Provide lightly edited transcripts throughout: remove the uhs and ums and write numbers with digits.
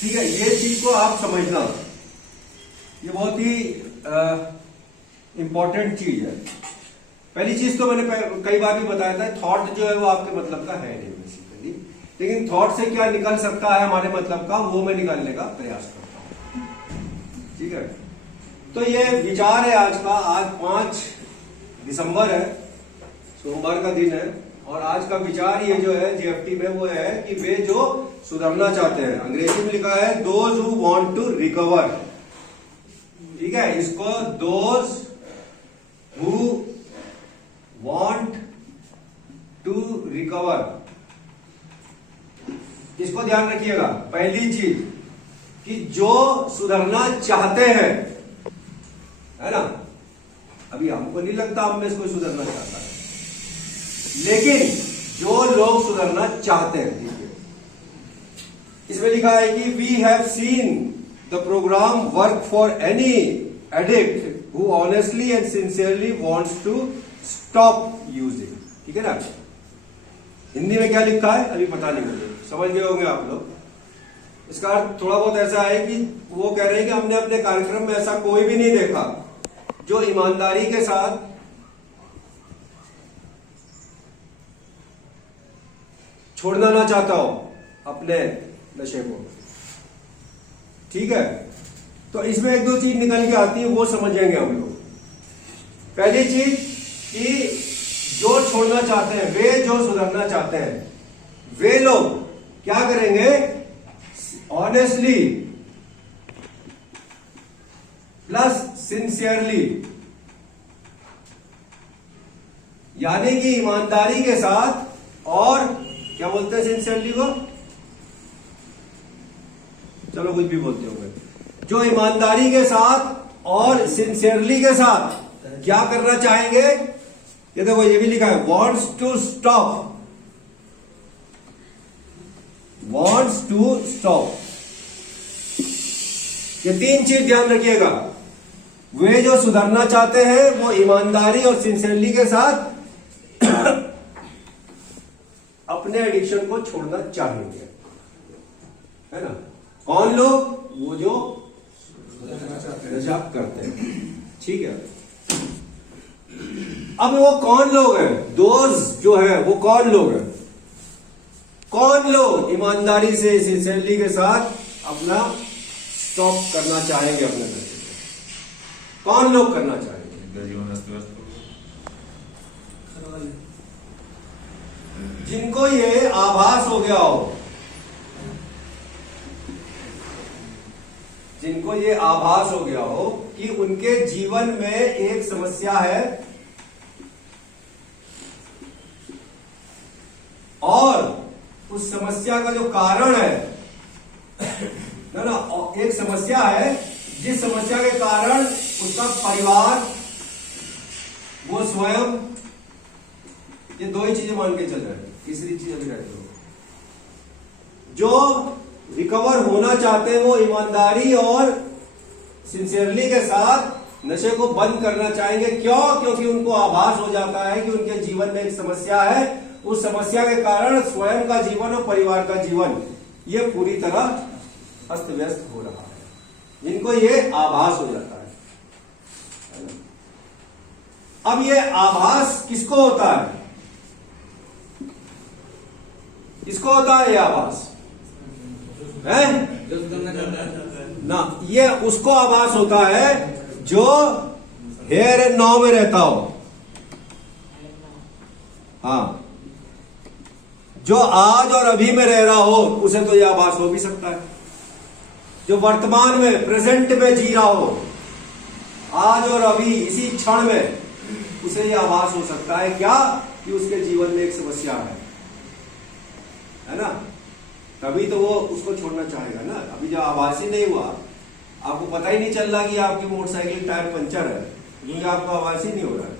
ठीक है, ये चीज को आप समझना, ये बहुत ही इंपॉर्टेंट चीज है। पहली चीज तो मैंने कई बार भी बताया था, थॉट जो है वो आपके मतलब का है नहीं बेसिकली, लेकिन थॉट से क्या निकल सकता है हमारे मतलब का, वो मैं निकालने का प्रयास करता हूं। ठीक है, तो ये विचार है आज का। आज 5 दिसंबर है, सोमवार का दिन है, और आज का विचार ये जो है जीएफटी में वो है कि वे जो सुधरना चाहते हैं, अंग्रेजी में लिखा है those who want to recover. ठीक है, इसको those who want to recover, इसको ध्यान रखिएगा। पहली चीज कि जो सुधरना चाहते हैं, है ना, अभी हमको नहीं लगता हम में कोई सुधरना चाहता है, लेकिन जो लोग सुधरना चाहते हैं, देखिए इसमें लिखा है कि we have seen the program work for any addict who honestly and sincerely wants to stop using. ठीक है ना, हिंदी में क्या लिखा है अभी पता नहीं, मुझे समझ गए होंगे आप लोग। इसका अर्थ थोड़ा बहुत ऐसा है कि वो कह रहे हैं कि हमने अपने कार्यक्रम में ऐसा कोई भी नहीं देखा जो ईमानदारी के साथ छोड़ना ना चाहता हो अपने नशे को। ठीक है, तो इसमें एक दो चीज निकल के आती है, वो समझेंगे हम लोग। पहली चीज कि जो छोड़ना चाहते हैं, वे जो सुधरना चाहते हैं, वे लोग क्या करेंगे, ऑनेस्टली प्लस सिंसियरली, यानी कि ईमानदारी के साथ, और क्या बोलते हैं सिंसियरली को, चलो कुछ भी बोलते होंगे, जो ईमानदारी के साथ और सिंसियरली के साथ क्या करना चाहेंगे, ये देखो ये भी लिखा है wants to stop, wants to stop. ये 3 चीज ध्यान रखिएगा। वे जो सुधरना चाहते हैं वो ईमानदारी और सिंसियरली के साथ अपने एडिक्शन को छोड़ना चाहेंगे, है ना। कौन लोग, वो जो नशा करते हैं। ठीक है, अब वो कौन लोग हैं, दोज जो है वो कौन लोग हैं, कौन लोग ईमानदारी से सिंसियरली के साथ अपना स्टॉप करना चाहेंगे अपने नशे को, कौन लोग करना चाहेंगे, जिनको ये आभास हो गया हो, जिनको ये आभास हो गया हो कि उनके जीवन में एक समस्या है और उस समस्या का जो कारण है ना, एक समस्या है जिस समस्या के कारण उसका परिवार, वो स्वयं, ये 2 ही चीजें मान के चल रहे हैं, तीसरी चीज अभी रहती हो। जो रिकवर होना चाहते हैं वो ईमानदारी और सिंसियरली के साथ नशे को बंद करना चाहेंगे। क्यों? क्योंकि उनको आभास हो जाता है कि उनके जीवन में एक समस्या है, उस समस्या के कारण स्वयं का जीवन और परिवार का जीवन ये पूरी तरह अस्त व्यस्त हो रहा है, जिनको ये आभास हो जाता है। अब ये आभास किसको होता है, किसको होता है ये आभास है ना, ये उसको आभास होता है जो हेयर एंड नाउ में रहता हो। हाँ, जो आज और अभी में रह रहा हो उसे तो यह आभास हो भी सकता है। जो वर्तमान में, प्रेजेंट में जी रहा हो, आज और अभी इसी क्षण में, उसे यह आभास हो सकता है क्या, कि उसके जीवन में एक समस्या है ना। तभी तो वो उसको छोड़ना चाहेगा ना। अभी जब आभास ही नहीं हुआ, आपको पता ही नहीं चल रहा कि आपकी मोटरसाइकिल टायर पंचर है, क्योंकि आपको आभास ही नहीं हो रहा है।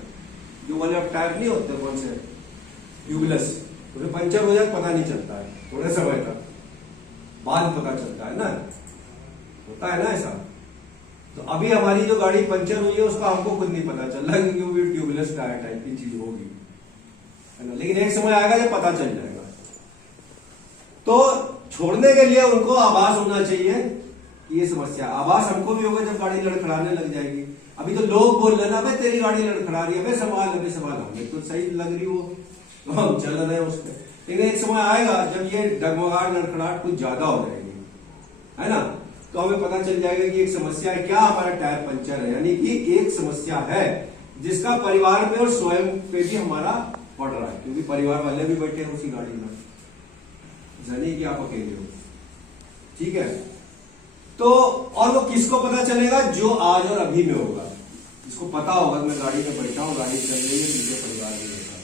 जो वाले अब टायर नहीं होते, कौन से ट्यूबलेस, उसे पंचर हो जाए पता नहीं चलता है, थोड़े समय तक बाद पता चलता है ना, होता है ना ऐसा। तो अभी हमारी जो गाड़ी पंचर हुई है उसका हमको खुद नहीं पता चल रहा, क्योंकि वो भी ट्यूबलेस टायर टाइप की चीज होगी, है ना। लेकिन एक समय आएगा जब पता चल जाएगा। तो छोड़ने के लिए उनको आभास होना चाहिए कि ये समस्या। आभास हमको भी होगा जब गाड़ी लड़खड़ाने लग जाएगी। अभी तो लोग बोल रहे ना, भाई तेरी गाड़ी लड़खड़ा रही है, भाई संभाल, अभी संभाल, हमें तो सही लग रही हो, तो हम चल रहे हैं उस पर। लेकिन एक समय आएगा जब ये डगमगाहट लड़खड़ाहट कुछ ज्यादा हो जाएगी, है ना, तो हमें पता चल जाएगा कि एक समस्या है। क्या? हमारा टायर पंचर है, यानी कि एक समस्या है जिसका परिवार पे और स्वयं पे भी हमारा पड़ रहा है, क्योंकि परिवार वाले भी बैठे हैं उसी गाड़ी में, जानिए कि आप अकेले हो। ठीक है, तो और वो किसको पता चलेगा? जो आज और अभी में होगा, जिसको पता होगा मैं गाड़ी में बैठा हूं, गाड़ी चल रही है, मुझे परिवार भी रहता है,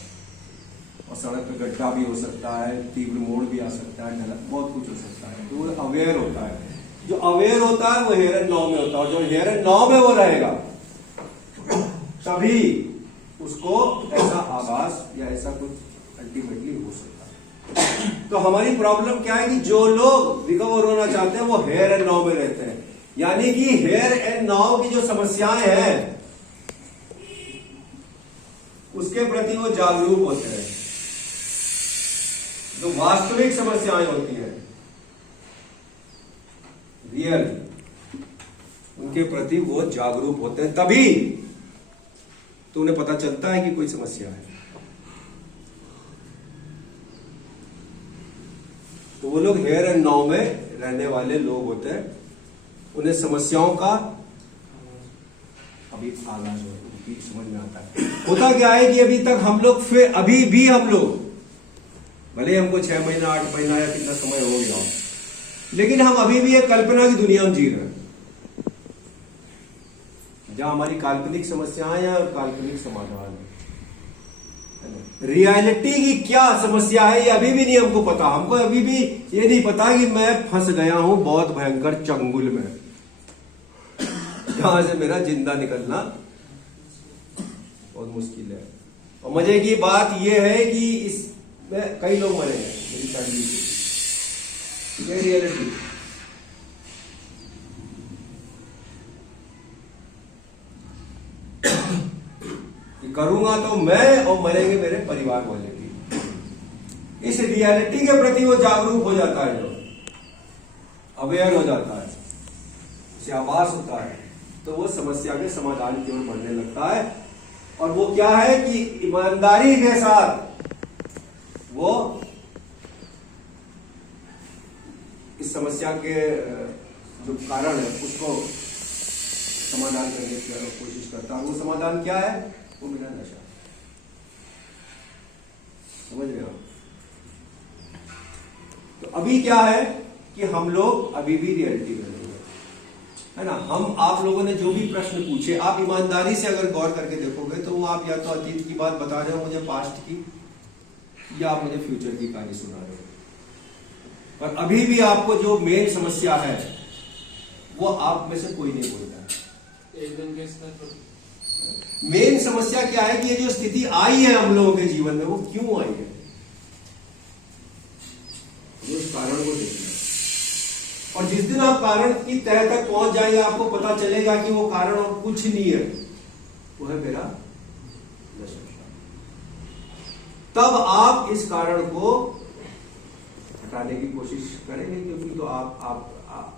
और सड़क पे गड्ढा भी हो सकता है, तीव्र मोड़ भी आ सकता है, ढलान, बहुत कुछ हो सकता है। तो वो अवेयर होता है। जो अवेयर होता है वो हेयर एंड नाउ में होता है, और जो हेयर एंड नाउ में वो रहेगा तभी उसको ऐसा आभास या ऐसा कुछ अल्टीमेटली हो सकता है। तो हमारी प्रॉब्लम क्या है कि जो लोग रिकवर होना चाहते हैं वो हेयर एंड नाउ में रहते हैं, यानी कि हेयर एंड नाउ की जो समस्याएं हैं उसके प्रति वो जागरूक होते हैं। जो वास्तविक समस्याएं होती हैं, रियल, उनके प्रति वो जागरूक होते हैं, तभी तो उन्हें पता चलता है कि कोई समस्या है। तो वो लोग हेयर एंड नाउ में रहने वाले लोग होते हैं, उन्हें समस्याओं का अभी आगाज उनकी समझ में आता है। होता क्या है कि अभी तक हम लोग, फिर अभी भी हम लोग, भले हमको 6 महीना 8 महीना या कितना समय हो गया हो, लेकिन हम अभी भी एक कल्पना की दुनिया में जी रहे हैं, जहां हमारी काल्पनिक समस्याएं या काल्पनिक समाधान है। रियलिटी की क्या समस्या है ये अभी भी नहीं हमको पता। हमको अभी भी ये नहीं पता कि मैं फंस गया हूं बहुत भयंकर चंगुल में, जहां से मेरा जिंदा निकलना बहुत मुश्किल है। और मजे की बात यह है कि इसमें कई लोग मरे हैं मेरी फैमिली से। ये रियलिटी करूंगा तो मैं, और मरेंगे मेरे परिवार वाले भी। इस रियलिटी के प्रति वो जागरूक हो जाता है, जो अवेयर हो जाता है, उसे आभास होता है, तो वो समस्या के समाधान की ओर बढ़ने लगता है। और वो क्या है कि ईमानदारी के साथ वो इस समस्या के जो कारण है उसको समाधान करने की कोशिश करता है। वो समाधान क्या है? वो मेरा नशा। समझ रहे हो? तो अभी क्या है कि हम लोग अभी भी रियलिटी में नहीं है ना। हम आप लोगों ने जो भी प्रश्न पूछे, आप ईमानदारी से अगर गौर करके देखोगे तो वो आप या तो अतीत की बात बता रहे हो मुझे, पास्ट की, या आप मुझे फ्यूचर की कहानी सुना रहे हो। पर अभी भी आपको जो मेन समस्या है वो आप में से कोई नहीं बोलता है। मेन समस्या क्या है कि ये जो स्थिति आई है हम लोगों के जीवन में, वो क्यों आई है, उस कारण को देखना। और जिस दिन आप कारण की तह तक पहुंच जाएंगे आपको पता चलेगा कि वो कारण और कुछ नहीं है, वो है मेरा नशा। तब आप इस कारण को हटाने की कोशिश करेंगे, क्योंकि तो आप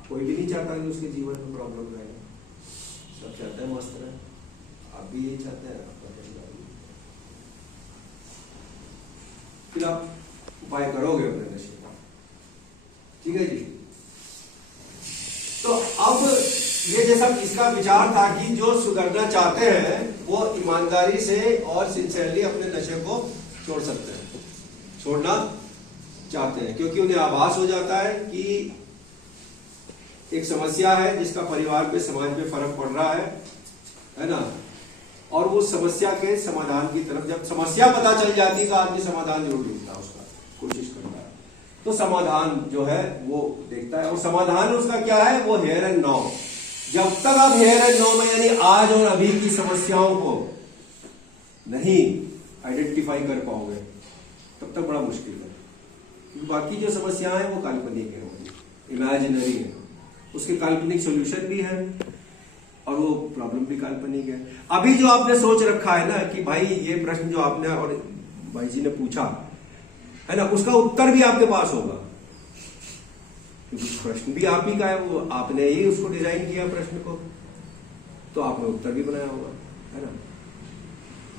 कोई भी नहीं चाहता कि उसके जीवन में प्रॉब्लम रहे। सब चाहते हैं मस्त रहे, आप भी यही चाहते हैं, फिर आप उपाय करोगे अपने नशे का। ठीक है जी। तो अब ये जैसा इसका विचार था कि जो सुधरना चाहते हैं वो ईमानदारी से और सिंसियरली अपने नशे को छोड़ सकते हैं, छोड़ना चाहते हैं, क्योंकि उन्हें आभास हो जाता है कि एक समस्या है जिसका परिवार पे, समाज पे फर्क पड़ रहा है ना। और वो समस्या के समाधान की तरफ, जब समस्या पता चल जाती है तो आदमी समाधान जरूर ढूंढता है, उसका कोशिश करता है, तो समाधान जो है वो देखता है। और समाधान उसका क्या है? वो हेयर एंड नाउ। जब तक आप हेयर एंड नाउ में, यानी आज और अभी की समस्याओं को नहीं आइडेंटिफाई कर पाओगे तब तक बड़ा मुश्किल है, क्योंकि बाकी जो समस्याएं हैं वो काल्पनिक है, इमेजिनरी है, उसके काल्पनिक सॉल्यूशन भी है और वो प्रॉब्लम भी काल्पनिक है। अभी जो आपने सोच रखा है ना कि भाई ये प्रश्न जो आपने और भाई जी ने पूछा है ना, उसका उत्तर भी आपके पास होगा, प्रश्न भी आप ही का है, वो आपने ही उसको डिजाइन किया प्रश्न को, तो आपने उत्तर भी बनाया होगा, है ना।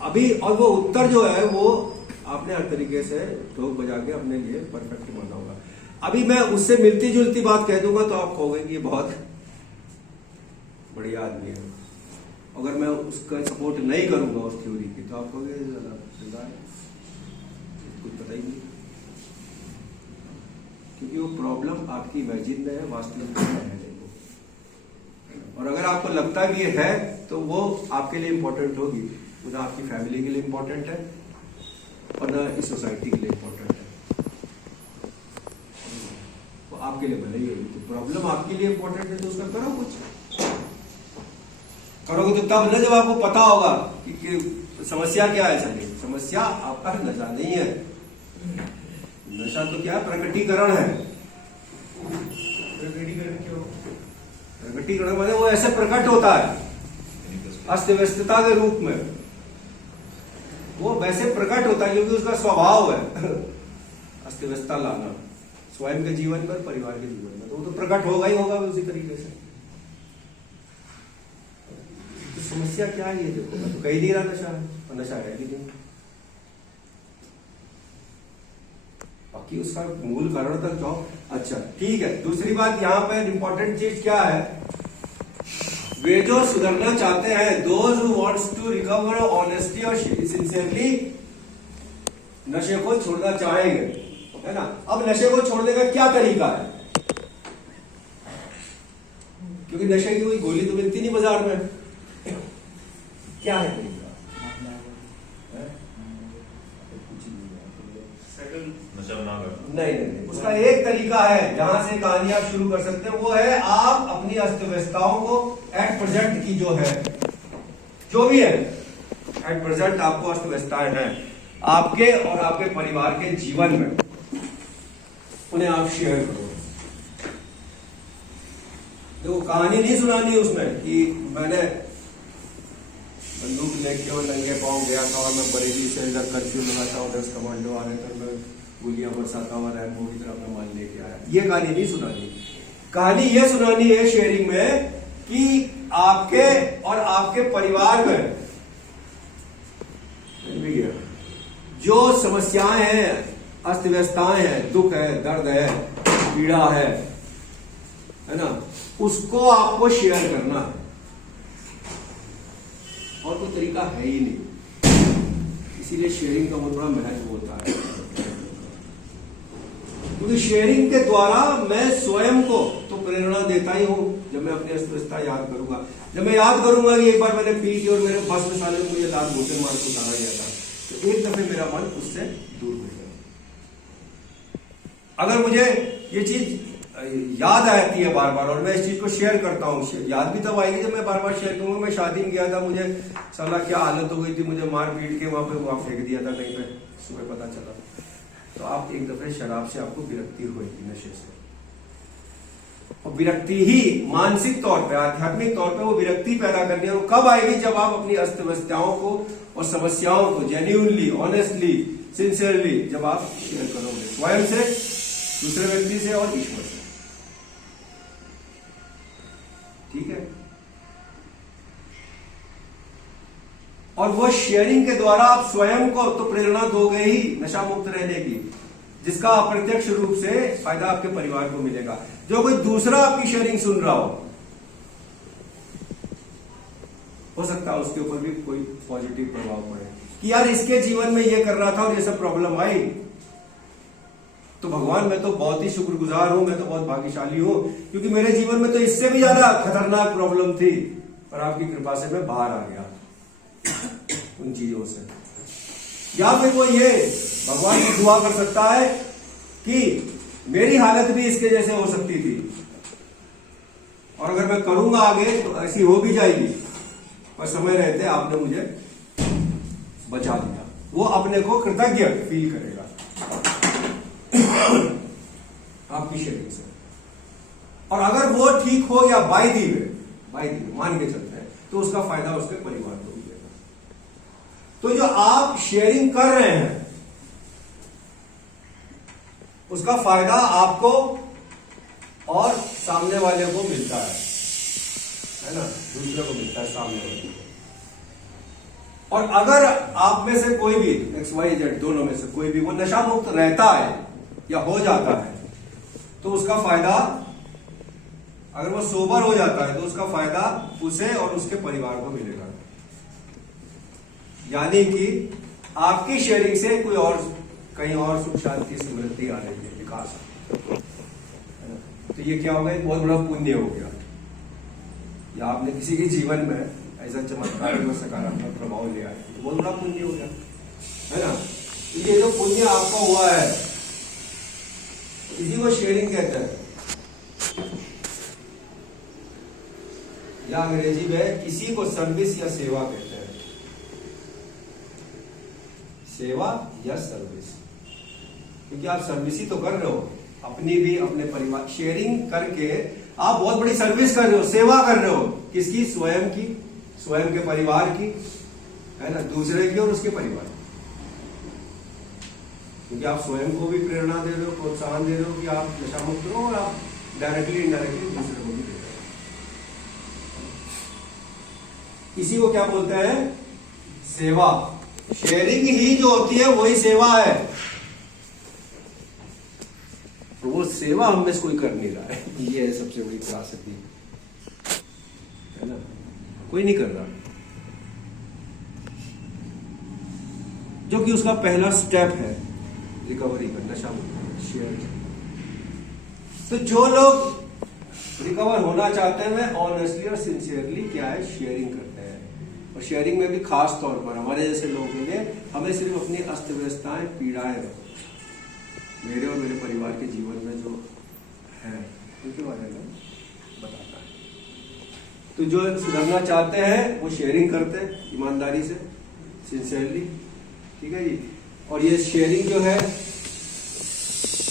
अभी और वो उत्तर जो है वो आपने हर तरीके से ठोक बजा के अपने लिए परफेक्ट माना होगा। अभी मैं उससे मिलती जुलती बात कह दूंगा तो आप कहोगे कि ये बहुत बढ़िया आदमी है। अगर मैं उसका सपोर्ट नहीं करूंगा उस थ्योरी की तो आप कहोगे कुछ पता ही नहीं, क्योंकि वो प्रॉब्लम आपकी इमेजिन में है, वास्तविक में है नहीं। और अगर आपको लगता भी है तो वो आपके लिए इंपॉर्टेंट होगी, ना आपकी फैमिली के लिए इंपॉर्टेंट है और ना इस सोसाइटी के लिए इंपॉर्टेंट है, वो आपके लिए भले ही होगी। तो प्रॉब्लम आपके लिए इंपॉर्टेंट है तो उसका करो, कुछ करोगे तो तब ना जब आपको पता होगा कि समस्या क्या है। चलिए, समस्या आपका नशा नहीं है, नशा तो क्या है, प्रकटीकरण है। प्रकटीकरण क्यों? प्रकटीकरण माने वो ऐसे प्रकट होता है अस्त व्यस्तता के रूप में, वो वैसे प्रकट होता है क्योंकि उसका स्वभाव है अस्त व्यस्तता लाना, स्वयं के जीवन पर, परिवार के जीवन में, तो वो तो प्रकट होगा ही होगा उसी तरीके से। तो समस्या क्या है ये देखो, मैं तो कही नहीं रहा नशा है, और नशा है भी नहीं, बाकी उसका मूल कारण तक जाओ। अच्छा ठीक है, दूसरी बात यहाँ पे इंपॉर्टेंट चीज क्या है, वे जो सुधरना चाहते हैं, those who wants to recover honesty और सिंसियरली, नशे को छोड़ना चाहेंगे, है ना। अब नशे को छोड़ने का क्या तरीका है, क्योंकि नशे की कोई गोली तो मिलती नहीं बाजार में, क्या है तरीका? नहीं, उसका एक तरीका है जहां से कहानी आप शुरू कर सकते हैं, वो है आप अपनी अस्त व्यस्तताओं को एट प्रेजेंट की जो है, जो भी है एट प्रेजेंट आपको अस्त व्यस्तताएं हैं आपके और आपके परिवार के जीवन में, उन्हें आप शेयर करो। देखो कहानी नहीं सुनानी उसमें कि मैंने बंदूक लेके और नंगे पांव गया था और मैं बरेली से इधर कर्फ्यू लगाता हूँ, 10 कमांडो आ रहे थे, मैं गोलियां बरसाता हुआ रैम्बो की तरफ मैं मान लेके आया। ये कहानी नहीं सुनानी, कहानी ये सुनानी है शेयरिंग में कि आपके और आपके परिवार में जो समस्याएं हैं, अस्त व्यस्तताएं हैं, दुख है, दर्द है, पीड़ा है ना, उसको आपको शेयर करना है, और कोई तरीका है ही नहीं। इसीलिए शेयरिंग का बहुत बड़ा महत्व होता है, क्योंकि शेयरिंग के द्वारा मैं स्वयं को तो प्रेरणा देता ही हूं। जब मैं अपनी अस्वस्थता याद करूंगा, जब मैं याद करूंगा कि एक बार मैंने पी की और मेरे बस में साले ने मुझे लात घोटे मार के उतारा गया था, तो एक दफे मेरा मन उससे दूर हो गया। अगर मुझे ये चीज याद आती है बार बार और मैं इस चीज को शेयर करता हूँ, याद भी तब आएगी जब मैं बार बार शेयर करूंगा। मैं शादी में गया था, मुझे साला क्या हालत हो गई थी, मुझे मार पीट के वहां फेंक दिया था कहीं पे, सुबह पता चला। तो आप एक दफे शराब से आपको विरक्ति होगी, नशे से, और विरक्ति ही मानसिक तौर पे, आध्यात्मिक तौर पे वो विरक्ति पैदा करनी है। और कब आएगी? जब आप अपनी अस्त व्यस्तताओं को और समस्याओं को जेन्युइनली, ऑनेस्टली, सिंसियरली जब आप शेयर करोगे, स्वयं से, दूसरे व्यक्ति से और ईश्वर से। ठीक है, और वो शेयरिंग के द्वारा आप स्वयं को तो प्रेरणा दोगे ही नशा मुक्त रहने की, जिसका अप्रत्यक्ष रूप से फायदा आपके परिवार को मिलेगा। जो कोई दूसरा आपकी शेयरिंग सुन रहा हो सकता है उसके ऊपर भी कोई पॉजिटिव प्रभाव पड़े कि यार इसके जीवन में ये कर रहा था और ये सब प्रॉब्लम आई, तो भगवान मैं तो बहुत ही शुक्रगुजार हूं, मैं तो बहुत भाग्यशाली हूं, क्योंकि मेरे जीवन में तो इससे भी ज्यादा खतरनाक प्रॉब्लम थी, पर आपकी कृपा से मैं बाहर आ गया उन चीजों से। या फिर वो ये भगवान की दुआ कर सकता है कि मेरी हालत भी इसके जैसे हो सकती थी, और अगर मैं करूंगा आगे तो ऐसी हो भी जाएगी, पर समय रहते आपने मुझे बचा दिया। वो अपने को कृतज्ञ फील करेगा आपकी शेयरिंग से। और अगर वो ठीक हो गया बाय दी वे मान के चलते हैं, तो उसका फायदा उसके परिवार को मिलेगा। तो जो आप शेयरिंग कर रहे हैं उसका फायदा आपको और सामने वाले को मिलता है ना, दूसरे को मिलता है सामने वाले को। और अगर आप में से कोई भी XYZ दोनों में से कोई भी वो नशा मुक्त रहता है या हो जाता है तो उसका फायदा, अगर वो सोबर हो जाता है तो उसका फायदा उसे और उसके परिवार को मिलेगा। यानी कि आपकी शेयरिंग से कोई और कहीं और सुख शांति समृद्धि आ रही है, विकास, तो ये क्या होगा, एक बहुत बड़ा पुण्य हो गया, या आपने किसी के जीवन में ऐसा चमत्कार और सकारात्मक प्रभाव लिया है तो बहुत बड़ा पुण्य हो गया, है ना। तो ये जो पुण्य आपका हुआ है इसी को शेयरिंग कहते हैं, या अंग्रेजी में किसी को सर्विस या सेवा कहते हैं, सेवा या सर्विस, क्योंकि आप सर्विस ही तो कर रहे हो अपनी भी अपने परिवार, शेयरिंग करके आप बहुत बड़ी सर्विस कर रहे हो, सेवा कर रहे हो, किसकी, स्वयं की, स्वयं के परिवार की, है ना, दूसरे की और उसके परिवार की, क्योंकि आप स्वयं को भी प्रेरणा दे रहे हो, प्रोत्साहन दे रहे हो कि आप नशा मुक्त हो, और आप डायरेक्टली इनडायरेक्टली दूसरे को भी दे रहे हो। इसी को क्या बोलते हैं, सेवा। शेयरिंग ही जो होती है वही सेवा है, तो वो सेवा हम में से कोई कर नहीं रहा है, ये है सबसे बड़ी त्रासदी, है ना, कोई नहीं कर रहा, जो कि उसका पहला स्टेप है रिकवरी का, नशा मुक्त शेयर। तो जो लोग रिकवर होना चाहते हैं वे ऑनेस्टली और सिंसियरली क्या है, शेयरिंग करते हैं। और शेयरिंग में भी खास तौर पर हमारे जैसे लोगों के लिए हमें सिर्फ अपनी अस्त व्यवस्थाएं, पीड़ाएं, मेरे और मेरे परिवार के जीवन में जो है उनके बारे में बताता है। तो जो सुधरना चाहते हैं वो शेयरिंग करते हैं ईमानदारी से, सिंसियरली, ठीक है जी। और ये शेयरिंग जो है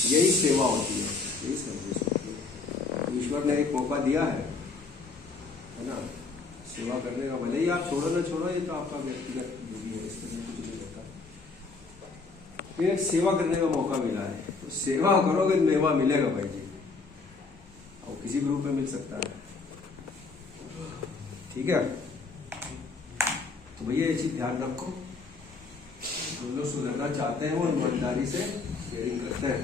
यही सेवा होती है, यही सर्विस होती है। ईश्वर ने एक मौका दिया है ना, सेवा करने का, भले ही आप छोड़ो ना छोड़ो, ये तो आपका व्यक्तिगत ड्यूटी है, इसमें कुछ नहीं होता, फिर एक सेवा करने का मौका मिला है, तो सेवा करोगे तो मेवा मिलेगा भाई जी, और किसी भी रूप में मिल सकता है, ठीक है। तो भैया ये चीज ध्यान रखो, जो लोग सुधरना चाहते हैं वो ईमानदारी से शेयरिंग करते हैं।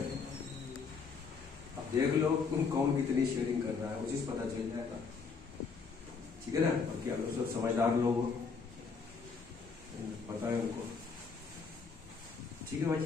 अब देख लो कौन कितनी शेयरिंग कर रहा है, वो चीज पता चल जाएगा, ठीक है ना। और क्या लोग सब समझदार लोग हो, पता है उनको, ठीक है भाई।